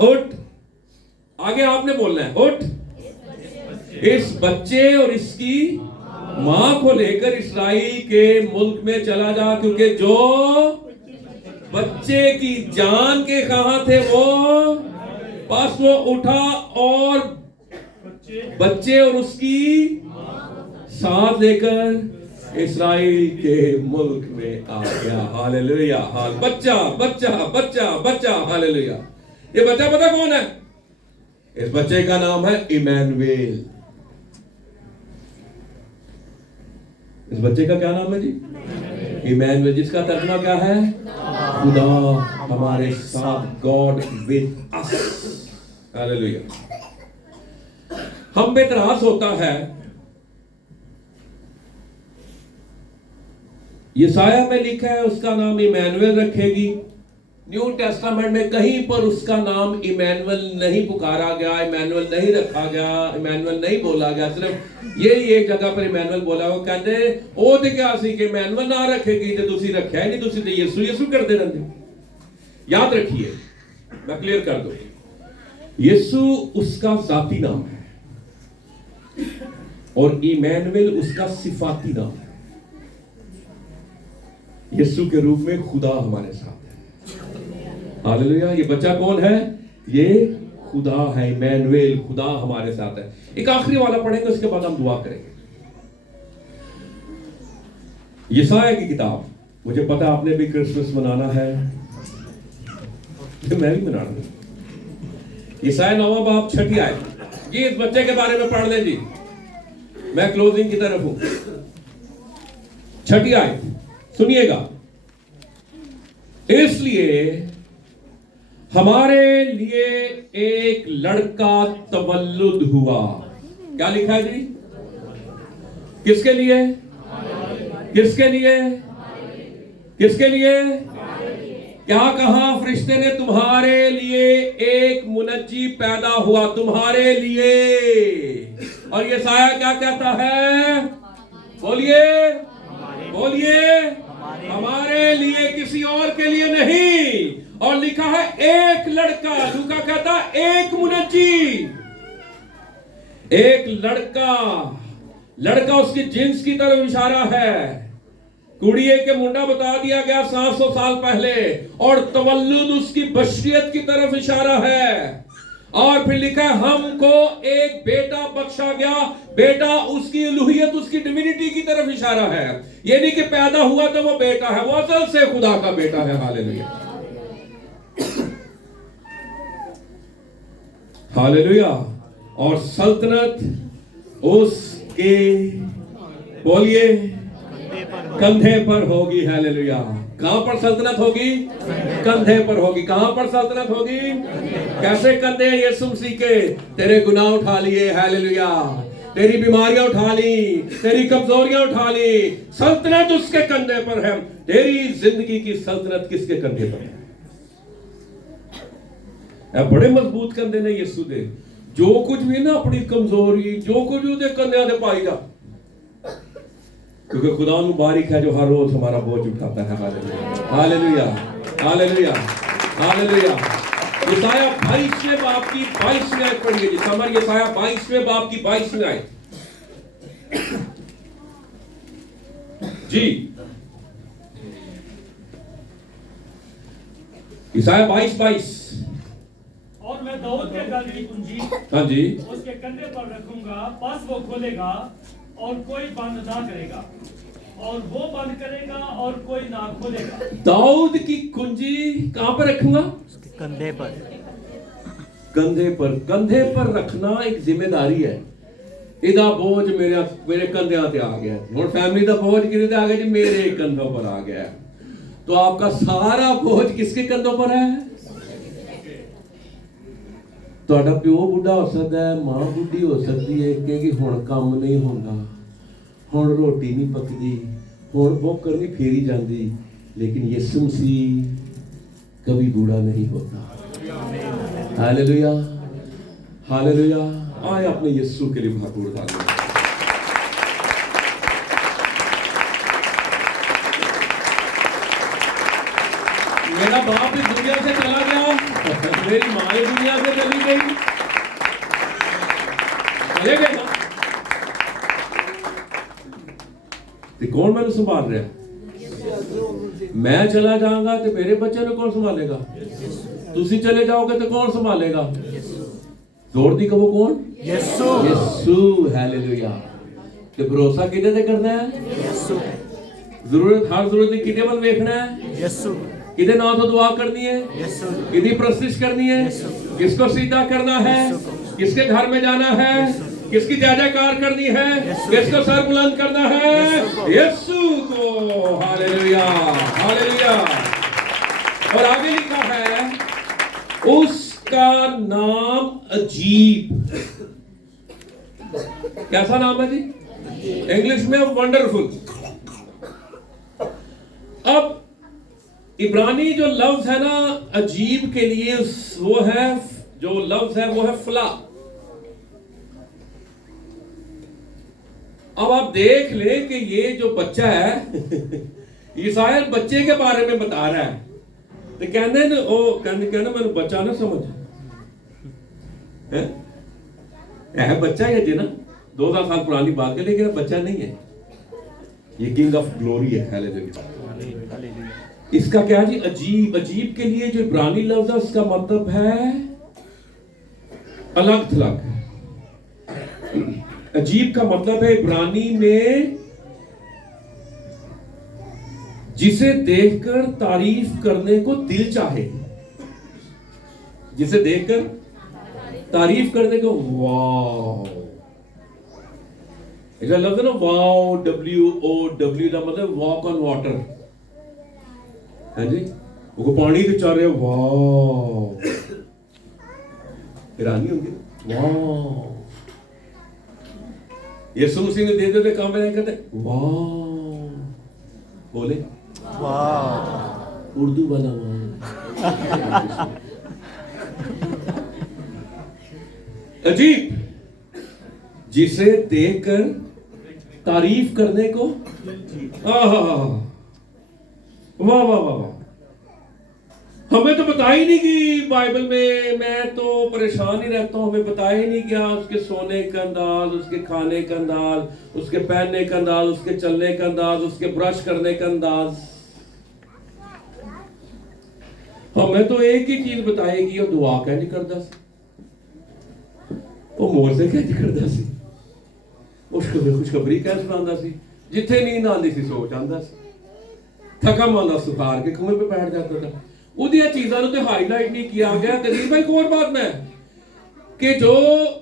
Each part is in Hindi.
उठ, आगे आपने बोलना है, उठ इस बच्चे और इसकी मां को लेकर इस्राएल के मुल्क में चला जा, क्योंकि जो बच्चे की जान के कहां थे वो बस वो उठा और बच्चे और उसकी साथ लेकर इस्राएल के मुल्क में आ गया। हालेलुया। हाल बच्चा बच्चा बच्चा बच्चा, हालेलुया। ये बच्चा पता कौन है? इस बच्चे का नाम है इमैनुएल। इस बच्चे का क्या नाम है जी? इमैनुएल, जिसका तर्जुमा क्या है? खुदा हमारे साथ, गॉड विद अस। हालेलुया। हम पे त्रास होता है। यशाया में लिखा है उसका नाम इमैनुएल रखेगी। न्यू टेस्टामेंट में कहीं पर उसका नाम इमैनुएल नहीं पुकारा गया, इमैनुएल नहीं रखा गया, इमैनुएल नहीं बोला गया। सिर्फ ये एक जगह पर इमैनुएल बोला। वो कहते ओ ते क्या सी कि इमैनुएल ना रखेगी तो तुसी रखा ही नहीं, तुसी तो यीशु यीशु करते रहते। याद रखिए, मैं क्लियर कर दूं, यीशु उसका जाती नाम है और इमैनुएल उसका सिफाती नाम है। यीशु के रूप में खुदा हमारे साथ है। हालेलुया। ये बच्चा कौन है? ये खुदा है, इमैनुएल, खुदा हमारे साथ है। एक आखिरी वाला पढ़ेंगे, उसके बाद हम दुआ करेंगे। यशाया की किताब। मुझे पता आपने भी क्रिसमस मनाना है, मैं भी मना रहा हूं। यशाया 9वां बाब 6 आयत। ये इस बच्चे के बारे में पढ़ लें जी, मैं क्लोजिंग की तरफ हूं। 6 आयत सुनिएगा। इसलिए हमारे लिए एक लड़का तवल्लुद हुआ। क्या लिखा है जी? किसके लिए? किसके लिए? किसके लिए? क्या कहा फरिश्ते ने? तुम्हारे लिए एक मुनज्जी पैदा हुआ, तुम्हारे लिए। और ये साया क्या कहता है? बोलिए बोलिए, हमारे लिए, किसी और के लिए नहीं। और लिखा है एक लड़का। लूका कहता एक मुनज्जी, एक लड़का। लड़का उसकी जिन्स की तरफ इशारा है। कुड़िए के मुंडा बता दिया गया 700 साल पहले। और तवल्लुद उसकी बशरियत की तरफ इशारा है। और फिर लिखा है हमको एक बेटा बख्शा गया। बेटा उसकी उलूहियत, उसकी डिविनिटी की तरफ इशारा है। ये नहीं कि पैदा हुआ तो वो बेटा है, वो असल से खुदा का बेटा है। Hallelujah hallelujah. और सल्तनत उसके, बोलिए, कंधे पर होगी। हालेलुया। कहां पर सल्तनत होगी? कंधे पर होगी। कहां पर सल्तनत होगी? कैसे कंधे? यीशु मसीह के। तेरे गुनाह उठा लिए। हालेलुया। तेरी बीमारियां उठा ली, तेरी कमजोरियां उठा ली। सल्तनत उसके कंधे पर है। तेरी जिंदगी की सल्तनत किसके कंधे पर है? बड़े मजबूत कंधे ने यीशु दे। जो कुछ भी ना अपनी कमजोरी, जो कुछ भी उसके कंधे दे पाई जा, क्योंकि खुदा मुबारक है जो हर रोज हमारा बोझ उठाता है। Hallelujah hallelujah hallelujah. यशाया 22वें बाब की 22वीं आयत पढ़िए जी। समर यशाया 22वें बाब की 22वीं आयत जी। यशाया 22:22। और मैं दाऊद के घर की कुंजी हाँ जी उसके कंधे पर रखूंगा, बस वो खोलेगा और कोई बंद ना करेगा, और वो बंद करेगा और कोई ना खोलेगा। दाऊद की कुंजी कहां पर रखूंगा? कंधे पर। कंधे पर। कंधे पर रखना एक जिम्मेदारी है। इदा बोझ मेरे कंधे ते आ गया। हुण फैमिली का बोझ किदे आ गया जी? मेरे कंधों पर आ गया। तो आपका सारा बोझ किसके कंधों पर है? ਤੁਹਾਡਾ ਪਿਓ ਬੁੱਢਾ ਹੋ ਸਕਦਾ ਹੈ, ਮਾਂ ਬੁੱਢੀ ਹੋ ਸਕਦੀ ਹੈ, ਕਹੇਗੀ ਹੁਣ ਕੰਮ ਨਹੀਂ ਹੁੰਦਾ, ਹੁਣ ਰੋਟੀ ਨਹੀਂ ਪੱਕਦੀ, ਹੁਣ ਭੁੱਖ ਨਹੀਂ ਫੇਰੀ ਜਾਂਦੀ। लेकिन यीशु मसीह कभी बूढ़ा नहीं होता। Hallelujah hallelujah. आए अपने यीशु के लिए भरपूर ताली। मेरा बाप इस दुनिया से चला गया, मेरी माँ इस दुनिया से चली गई, चले गए ना, तो कौन मैंने संभाल रहा है? मैं चला जाऊंगा तो मेरे बच्चे को कौन संभालेगा? तुसी चले जाओगे तो कौन संभालेगा? जोर दी कहो कौन? यीशु। यीशु, हालेलुया। तो भरोसा किदे ते करना है? यीशु। जरूरत, हर जरूरत किदे वल देखना है? यीशु। किदे नाम तो दुआ करनी है? यीशु। किदी प्रस्तिश करनी है? किसको सीधा करना है? किसके घर में जाना है? किसकी जय जयकार करनी है? किसको सर बुलंद करना है? यीशु को। Hallelujah, hallelujah. और आगे लिखा है उसका नाम अजीब। कैसा नाम है जी? इंग्लिश में वंडरफुल। अब इब्रानी जो लफ्ज है ना अजीब के लिए, वो है, जो लफ्ज है वो है फला। अब आप देख ले कि ये जो बच्चा है ईसाइल बच्चे के बारे में बता रहा है, तो कहने ने ओ कहने मैंने बच्चा ना समझ है बच्चा है जी ना, 2000 साल पुरानी बात है, लेकिन बच्चा नहीं है, ये किंग ऑफ ग्लोरी है। हालेलुया। इसका क्या जी? अजीब। अजीब के लिए जो इब्रानी लफ्ज है उसका मतलब है अलग थलग। अजीब का मतलब है इब्रानी में जिसे देखकर तारीफ करने को दिल चाहे, जिसे देखकर तारीफ करने को, वाओ, इसका लफ्ज है ना वाओ, WOW का मतलब वॉक ऑन वाटर है जी, वो पानी तो चल रहे, वाओ, ईरानी होंगे, वाओ। यीशु मसीह ने दे देते काम में कहते वाह, बोले वाह, उर्दू वाला वाह। अजीब, जिसे देखकर तारीफ करने को, वाह वाह वाह वाह। हमें तो बताया ही नहीं कि बाइबल में, मैं तो परेशान ही रहता हूं, हमें बताया ही नहीं क्या उसके सोने का अंदाज, उसके खाने का अंदाज, उसके पहनने का अंदाज, उसके चलने का अंदाज, उसके ब्रश करने का अंदाज। हमें तो एक ही चीज बताएगी, वो दुआ कैसे करता सी, वो मोर से कैसे करता सी, खुशखबरी कैसे सुनाता सी, जिथे नींद आती सी सो जाता सी, थका मांदा सुखार के कुएं पे बैठ जाता था। उदिया चीज़ों को हाईलाइट नहीं किया गया। करीब भाई एक और बात मैं कि जो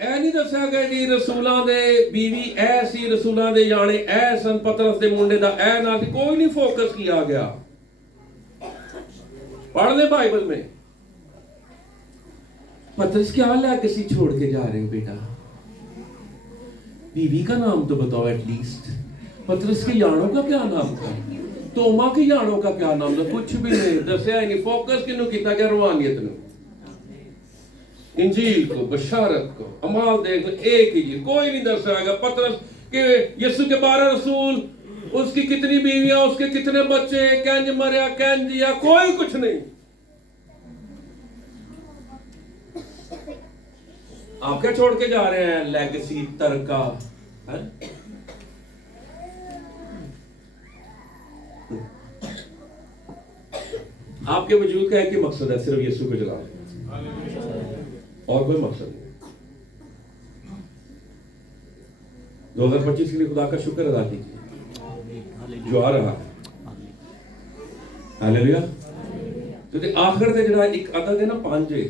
ऐ नहीं दसा गया जी रसूलां दे बीवी ऐसी, रसूलां दे याने ऐ सन, पतरस दे मुंडे दा ऐ ना, कोई नहीं फोकस किया गया। पढ़ ले बाइबल में, पतरस क्या लेगेसी छोड़ के जा रहे हो बेटा? बीवी का नाम तो बताओ एटलीस्ट। पतरस के यानों का क्या नाम था? तोमा के यानों का क्या नाम था? कुछ भी नहीं दसिया, नहीं फोकस किन्हों किया गया? रूहानियत ने, इंजील को, बशारत को, अमाल देख लो, एक ही चीज, कोई नहीं दसाया गया पतरस के यीशु के 12 रसूल, उसकी कितनी बीवियां, उसके कितने बच्चे, कैंज मरिया, कैंज दिया, कोई कुछ नहीं। आप क्या छोड़ के जा रहे हैं? लेगेसी तरका है? आपके वजूद का एक ही मकसद है, सिर्फ यीशु को जलाना, और कोई मकसद नहीं। 2025 के लिए खुदा का शुक्र अदा कीजिए जो आ रहा है। हालेलुया। तो आखिर ते जड़ा एक अदद है ना 5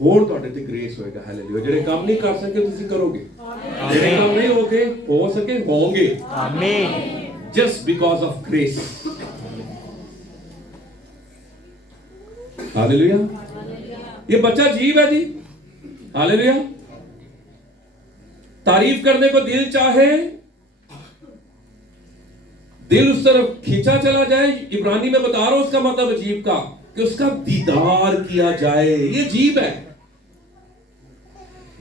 होर ਤੁਹਾਡੇ ਤੇ ग्रेस होएगा। हालेलुया। ਜਿਹੜੇ काम नहीं कर सके ਤੁਸੀਂ करोगे, ਜਿਹੜੇ काम नहीं हो सके होंगे। आमीन। Just because of grace। Hallelujah. ये बच्चा जीव है जी। हालेलुया। तारीफ करने को दिल चाहे, दिल उस तरफ खींचा चला जाए। इब्रानी में बता रहा हूं उसका मतलब अजीब का, कि उसका दीदार किया जाए। ये अजीब है,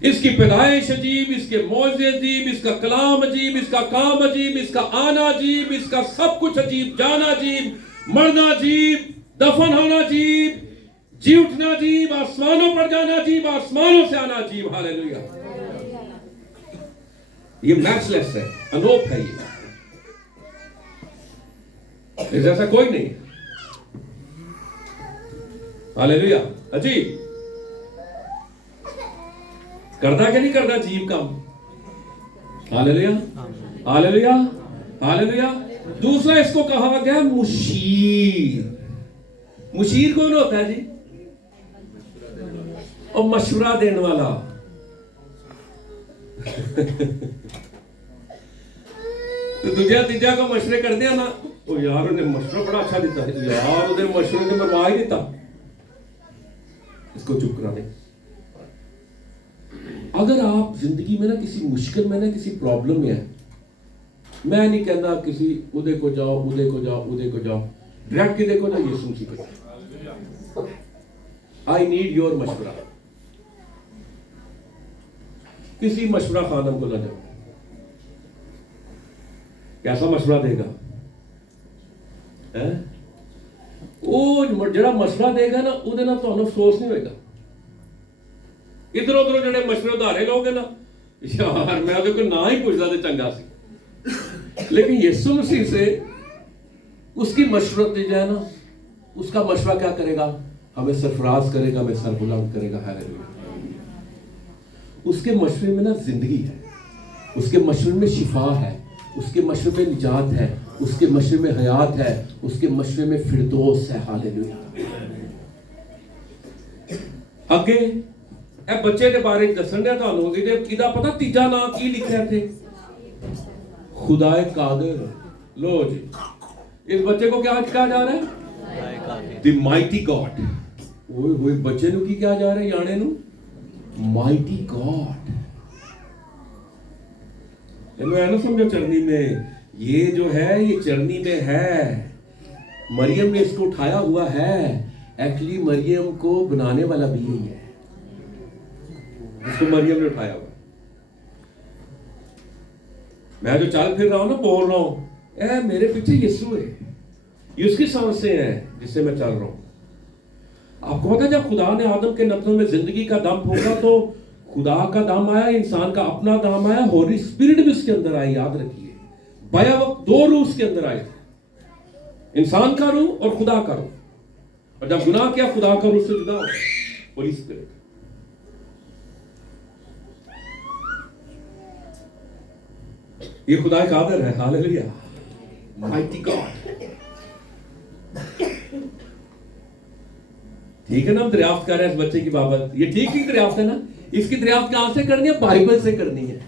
इसकी पैदाइश अजीब, इसके मौजे अजीब, इसका कलाम अजीब, इसका काम अजीब, इसका आना अजीब, इसका सब कुछ अजीब, जाना अजीब, मरना अजीब, दफन होना अजीब, जी उठना जीव, आसमानों पर जाना जीव, आसमानों से आना जीव। हालेलुया। ये मैचलेस है, अनोप है ये, इस जैसा कोई नहीं। हालेलुया। अजीब करता क्या नहीं करता जीव काम। Hallelujah, hallelujah, hallelujah. दूसरा इसको कहा गया मुशीर। मुशीर कौन होता है जी? और मशवरा देने वाला। तो दूजा तीजा को मशवरे कर दिया ना, तो यार उन्हें मशवरा बड़ा अच्छा देता है यार, उन्हें मशवरे ने मरवा ही देता, इसको चुप करा दे। अगर आप जिंदगी में ना किसी मुश्किल में ना किसी प्रॉब्लम में है, मैं नहीं कहना किसी उदय को जाओ, उदय को जाओ, उदय को जाओ, डायरेक्ट के देखो ना यीशु मसीह को। आई नीड योर मशवरा। किसी मशवरा खानम को ना जाओ। कैसा मशवरा देगा है? वो जरा मशवरा देगा ना, उदे ना तो अफसोस नहीं होगा। इधर उधर जड़े मशवरे उधारे लोग ना, यार मैं तो ना ही पूछता तो चंगा सी। लेकिन यीशु मसीह से उसकी मशवरत दी जाए ना, उसका मशवरा क्या करेगा? हमें सरफराज करेगा, हमें सरबुलंद करेगा। हालेलुया। उसके मशवरे में ना जिंदगी है, उसके मशवरे में शिफा है, उसके मशवरे में निजात है, उसके मशवरे में हयात है, उसके मशवरे में फिरदौस है। हालेलुया। अगे ए बच्चे के बारे में दसन दिया थानू, इहदा पता तीजा नाम की लिखा थे? खुदाए कादिर। लो जी, इस बच्चे को क्या कहा जा रहा है? The mighty God. ओए बच्चे नु की क्या जा रहा है? याने नु माइटी गॉड। इन्हों ऐसा समझो चरनी में ये जो है, ये चरनी में है। मरियम ने इसको उठाया हुआ है। एक्चुअली मरियम को बनाने वाला भी यही है, इसको मरियम ने उठाया हुआ। मैं जो चल फिर रहा हूं ना, बोल रहा हूं, मेरे पीछे यीशु है, ये उसकी सांसें हैं जिससे मैं चल रहा हूं। आपको पता है जब खुदा ने आदम के नफ्सों में जिंदगी का दम फूंका तो खुदा का दम आया, इंसान का अपना दम आया, होली स्पिरिट भी उसके अंदर आई। याद रखिए, बया वक्त दो रूह उसके अंदर आए, इंसान का रूह और खुदा का रूह। और जब गुनाह किया, खुदा का रूह से जुदा हो, होली स्पिरिट। ये खुदा का आदर है। हालेलुया। Mighty God. ठीक है ना, हम दरियाफ्त कर रहे हैं इस बच्चे की बाबत। ये ठीक दरियाफ्त है ना। इसकी दरियाफ्त कहां से करनी है? बाइबल से करनी है,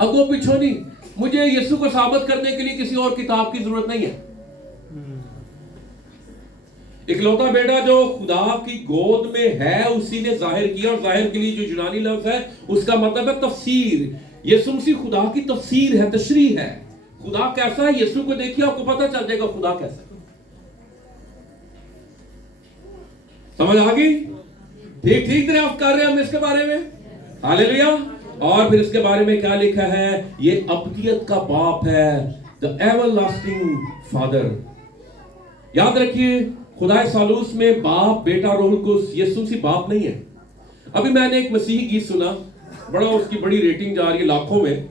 अगो पिछो नहीं। मुझे यीशु को साबित करने के लिए किसी और किताब की जरूरत नहीं है। इकलौता बेटा जो खुदा की गोद में है, उसी ने जाहिर किया। और जाहिर के लिए जो यूनानी लफ्ज है, उसका मतलब है तफसीर। यीशु मसीह खुदा की तफसीर है, तशरीह है। खुदा कैसा है, यीशु को देखिए, आपको पता चल जाएगा खुदा कैसा है। समझ आ गई? ठीक दरियाफ्त कर रहे हैं हम इसके बारे में। हालेलुया। और फिर इसके बारे में क्या लिखा है? ये अब्दियत का बाप है, द एवरलास्टिंग फादर। याद रखिए, खुदाए सालूस में बाप, बेटा, रूह कुद्स। यीशु सी बाप नहीं है। अभी मैंने एक मसीही गीत सुना, बड़ा उसकी बड़ी रेटिंग जा रही है लाखों में,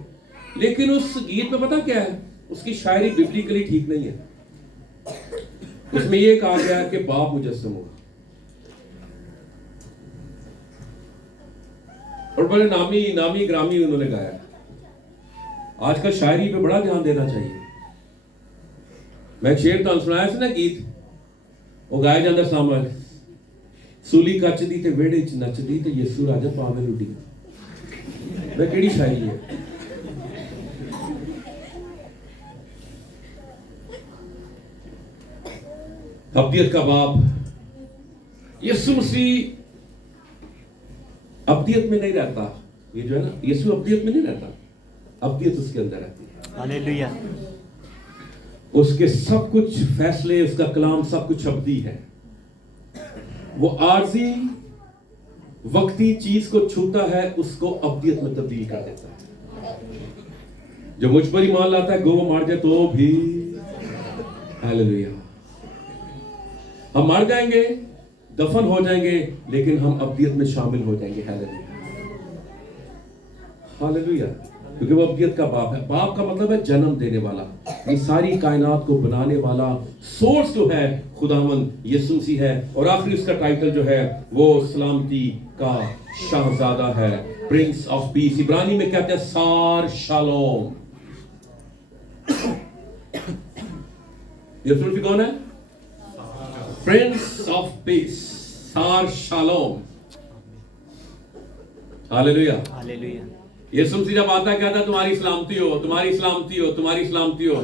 लेकिन उस गीत में पता क्या है? उसकी शायरी बिब्लिकली ठीक नहीं है। उसमें यह कहा गया है कि बाप मुजस्सम हुआ। और बड़े नामी ग्रामी उन्होंने गाया। आजकल शायरी पे बड़ा ध्यान देना चाहिए। मैं शेर तो सुनाया था ना गीत, वो गाया जाता सामने, सूली कचदी ते वेड़े च नचदी ते यीशु राजा पावे लुटी। मैं केड़ी शायरी है? अब्दियत का बाप यीशु मसीह अब्दियत में नहीं रहता। ये जो है ना, यीशु अब्दियत में नहीं रहता, अब्दियत उसके अंदर रहती है। हालेलुया। उसके सब कुछ फैसले, उसका कलाम सब कुछ अब्दी है। वो आरजी वक्ती चीज को छूता है, उसको अब्दियत में तब्दील कर देता है। जो मुझ पर ईमान लाता है, गो वो मार जाए तो भी। हालेलुया। हम मर जाएंगे, दफन हो जाएंगे, लेकिन हम अब्दियत में शामिल हो जाएंगे। Hallelujah, hallelujah. क्योंकि वो अब्दियत का बाप है। बाप का मतलब है जन्म देने वाला। ये सारी कायनात को बनाने वाला सोर्स जो है खुदावंद यीशु मसीह है। और आखिरी उसका टाइटल जो है वो सलामती का शाहजादा है, प्रिंस ऑफ पीस। इब्रानी में कहते हैं सार शालोम। यीशु मसीह कौन है? प्रिंस ऑफ पीस, सार शालोम। Hallelujah, hallelujah. यीशु मसीह जब आता कहता तुम्हारी सलामती हो, तुम्हारी सलामती हो, तुम्हारी सलामती हो।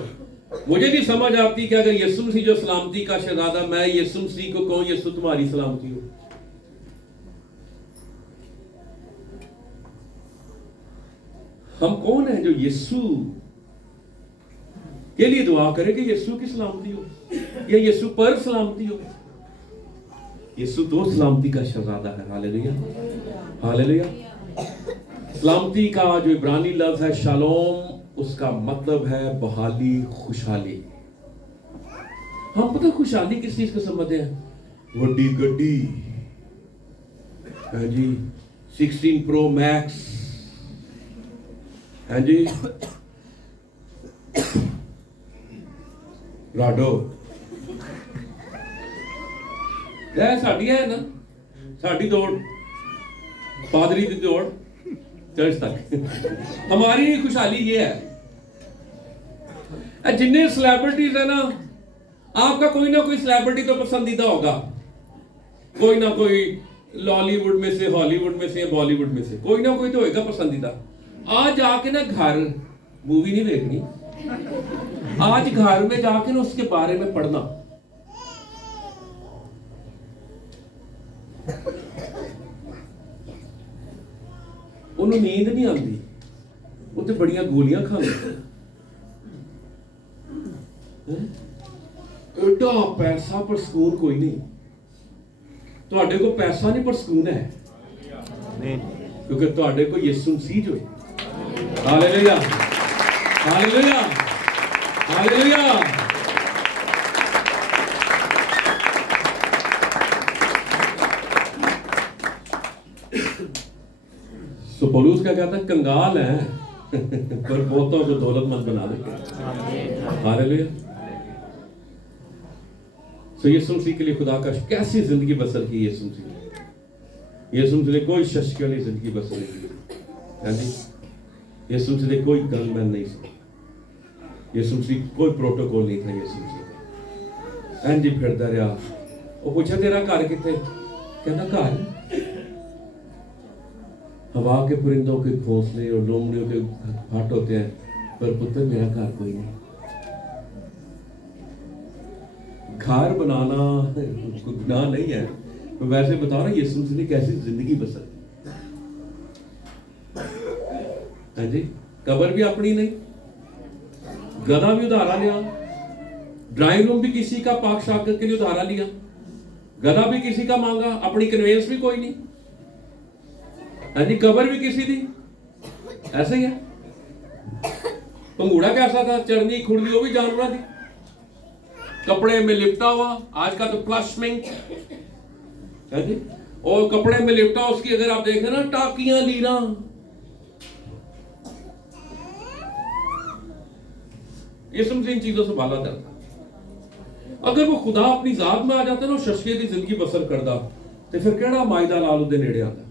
मुझे नहीं समझ आती कि अगर यीशु मसीह जो सलामती का शहजादा, मैं यीशु मसीह को कहूं यीशु तुम्हारी सलामती हो। हम कौन है जो यीशु के लिए दुआ करे कि यीशु की सलामती हो या यीशु पर सलामती हो? यीशु तो सलामती का शहजादा है। Hallelujah, hallelujah. सलामती का जो इब्रानी लफ्ज है शालोम, उसका मतलब है बहाली, खुशहाली। हम पता खुशहाली किस चीज को समझते हैं? वड्डी गड्डी है जी, 16 प्रो मैक्स है जी, राडो साड़ी है ना, साड़ी दौड़, पादरी की दौड़ चर्च तक। हमारी खुशहाली ये है। जितने सेलिब्रिटीज है ना, आपका कोई ना कोई सेलिब्रिटी तो पसंदीदा होगा। कोई ना कोई लॉलीवुड में से, हॉलीवुड में से, बॉलीवुड में से कोई ना कोई तो होगा पसंदीदा। आज जाके ना घर मूवी नहीं देखनी, आज घर में जाके ना उसके बारे में पढ़ना। उन्हें नींद नहीं आती, वो तो बड़ियां गोलियां खाते। एडा पैसा पर सुकून कोई नहीं। ਤੁਹਾਡੇ को पैसा नहीं पर सुकून है, क्योंकि ਤੁਹਾਡੇ को यीशु मसीह जो है। Hallelujah, hallelujah, hallelujah. तो पौलुस क्या कहता है? कंगाल है पर बहुतों को दौलतमंद बना देंगे। हालेलुया। तो यीशु मसीह के लिए खुदा का कैसी जिंदगी बसर की यीशु मसीह ने? यीशु मसीह ने कोई शश वाली जिंदगी बसर नहीं की है जी। यीशु मसीह ने कोई गनमैन नहीं था, यीशु मसीह कोई प्रोटोकॉल नहीं था। यीशु मसीह एंड जी फिरदा रहा। वो पूछा तेरा घर किथे? कहना घर हवा के परिंदों के घोंसले और लोमड़ियों के घाट होते हैं, पर पुत्र मेरा घर कोई नहीं। घर बनाना गुनाह नहीं है। तो वैसे बताओ ना यीशु मसीह ने कैसी जिंदगी बसर है जी। कब्र भी अपनी नहीं, गधा भी उधारा लिया, ड्राइंग रूम भी किसी का, पाक शागत के लिए उधारा लिया, गधा भी किसी का मांगा, अपनी कन्वेंस भी कोई नहीं है जी। कब्र भी किसी दी, ऐसे ही है। पंगूड़ा कैसा था? चरनी खुरदी, वो भी जानवर थी, कपड़े में लिपटा हुआ। आज का तो प्लशमिंग है जी, और कपड़े में लिपटा, उसकी अगर आप देखें ना टाकियां लीरा, यीशु मसीह इन चीजों से बाला था। अगर वो खुदा अपनी जात में आ जाता ना, शशके की जिंदगी बसर करता, तो फिर केड़ा मायदा लाल उदे नेड़े आता।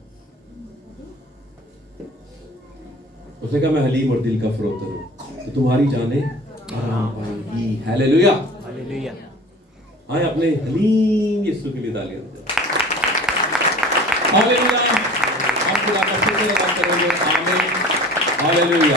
उसने कहा मैं हलीम और दिल का फरोख्त हूं, तो तुम्हारी जाने आराम पाएगी। Hallelujah, hallelujah. आए अपने हलीम यीशु के लिए तालियां दें। हालेलुया। आप खुदा का शुक्र अदा करेंगे। आमीन, हालेलुया।